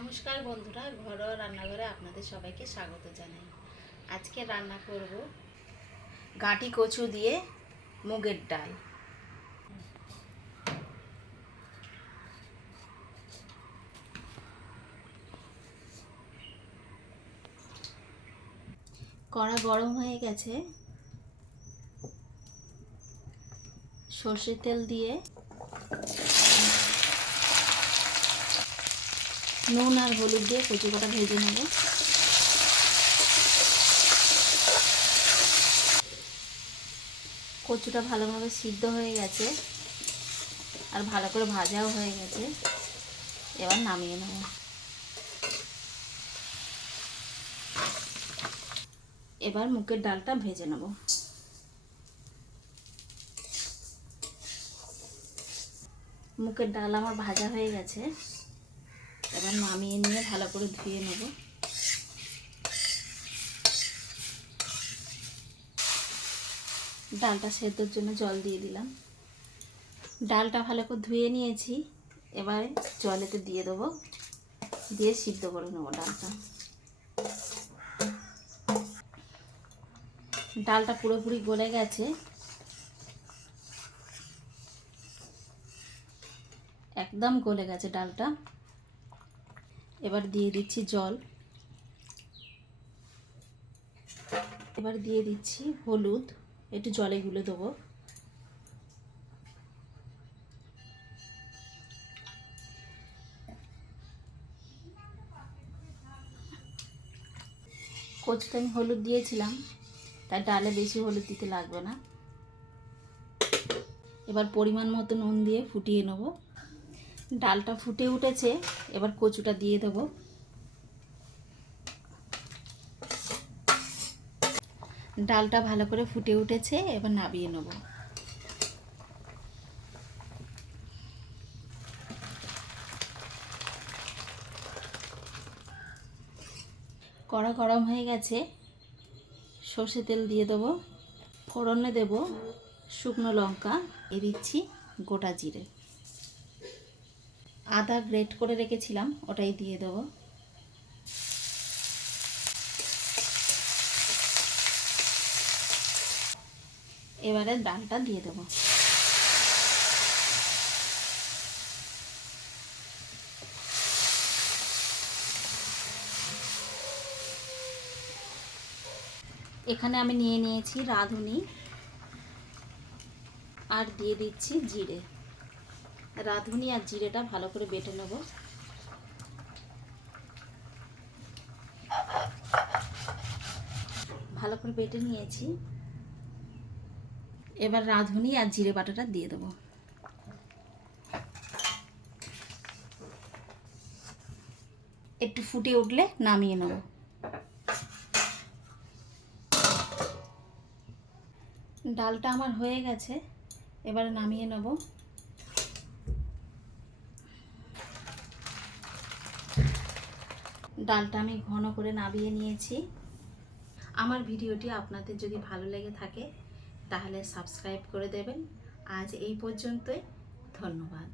নমস্কার বন্ধুরা, ঘরোয়া রান্নাঘরে আপনাদের সবাইকে স্বাগত জানাই। আজকে রান্না করব গাঁটি কচু দিয়ে মুগের ডাল। কড়া গরম হয়ে গেছে, সর্ষের তেল দিয়ে নুন আর হলুদ দিয়ে কচু কটা ভেজে নেব। কচুটা ভালোভাবে সিদ্ধ হয়ে গেছে আর ভালো করে ভাজাও হয়ে গেছে। এবার নামিয়ে নেব। এবার মুগের ডালটা ভেজে নেব। মুগের ডাল আমার ভাজা হয়ে গেছে, এবার নামিয়ে নিয়ে ভালো করে ধুয়ে নেব। ডালটা সেদ্ধর জন্য জল দিয়ে দিলাম। ডালটা ভালো করে ধুয়ে নিয়েছি, এবারে জলেতে দিয়ে দেবো, দিয়ে সিদ্ধ করে নেব ডালটা। ডালটা পুরোপুরি গলে গেছে, একদম গলে গেছে ডালটা। এবার দিয়ে দিচ্ছি জল, এবার দিয়ে দিচ্ছি হলুদ, একটু জলে গুলে দেবো। কচুতে আমি হলুদ দিয়েছিলাম, তাই ডালে বেশি হলুদ দিতে লাগবে না। এবার পরিমাণ মতো নুন দিয়ে ফুটিয়ে নেব। ডালটা ফুটে উঠেছে, এবার কচুটা দিয়ে দেবো। ডালটা ভালো করে ফুটে উঠেছে, এবার নামিয়ে নেব। কড়া গরম হয়ে গেছে, সর্ষে তেল দিয়ে দেবো। ফোড়নে দেব শুকনো লঙ্কা, দিচ্ছি গোটা জিরে, আদা গ্রেট করে রেখেছিলাম ওটাই দিয়ে দেবো। এবারে ডালটা দিয়ে দেবো। এখানে আমি নিয়ে নিয়েছি রাঁধুনি আর দিয়ে দিচ্ছি জিরে। রাঁধুনি আর জিরেটা ভালো করে বেটে নেব। ভালো করে বেটে নিয়েছি, এবার রাঁধুনি আর জিরে বাটাটা দিয়ে দেবো। একটু ফুটে উঠলে নামিয়ে নেব। ডালটা আমার হয়ে গেছে, এবারে নামিয়ে নেব। ডালটা আমি ঘন করে নামিয়ে নিয়েছি। আমার ভিডিওটি আপনাদের যদি ভালো লেগে থাকে তাহলে সাবস্ক্রাইব করে দেবেন। আজ এই পর্যন্তই, ধন্যবাদ।